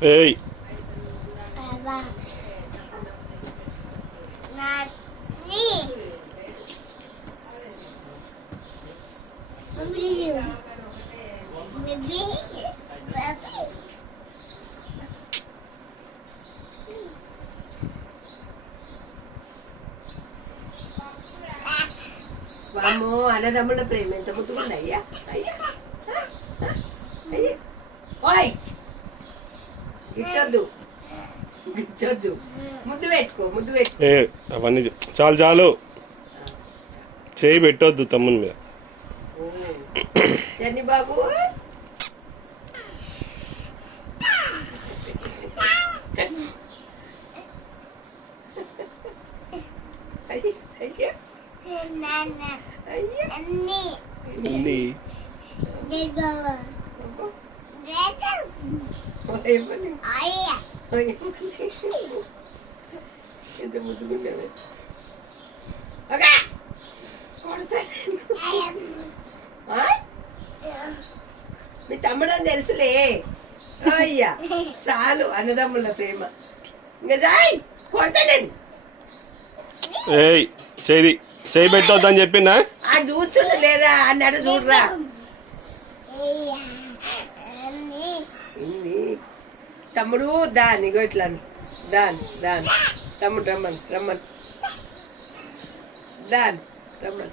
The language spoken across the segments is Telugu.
Hey. వామో అన్నదమ్ముల ప్రేమ ఎంత ముద్దుగుంది అయ్యా అయ్యా అయ్యా ఓయ్ గిచ్చొద్దు గిచ్చొద్దు ముద్దు పెట్టుకో ఏ అవన్నీ చాలు చాలు చేయి పెట్టొద్దు తమ్ముని మీద. చన్ని బాబు ఎంత ముద్దుకుంటావే మీ తమ్ముడు అని తెలుసులే అయ్యా చాలు అన్నదమ్ముల ప్రేమ ఇంకా జాయ్ కొడతా నేను. ఏయ్ చేయి పెట్టొద్దు అని చెప్పిందా? ఆ చూస్తుండ లేరా అన్నాడు చూడరా. తమ్ముడు దాని ఇట్లా దాని తమ్ముడు రమ్మని దాని రమ్మని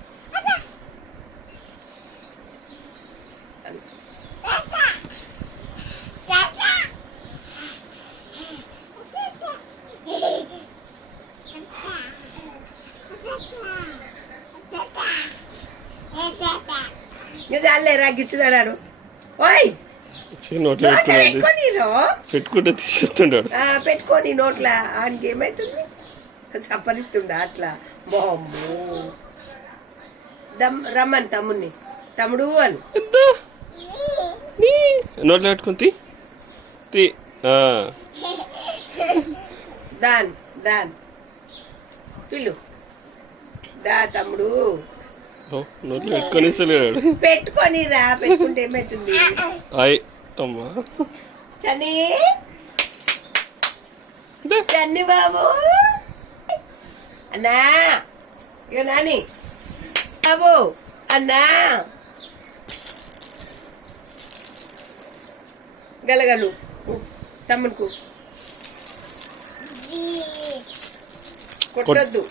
నిజాలే రాగిచ్చుదన్నాడు. ఓయ్ నోట్లో పెట్టుకుంటే తీసేస్తుంటాడు. పెట్టుకోని నోట్ల ఆయనకి ఏమైతుంది సపరిస్తుండ అట్లా బామ్మో. రమ్మని తమ్ముడు అని నోట్లో పెట్టుకుని తీ దాన్ పిల్లు దా తమ్ముడు నోట్లో పెట్టుకొని పెట్టుకొని రా. పెట్టుకుంటే ఏమైతుంది అమ్మా చన్ని బాబు అన్నా ఇక నాని బాబు అన్నా గలగలు తమ్ముడుకు కొట్టొద్దు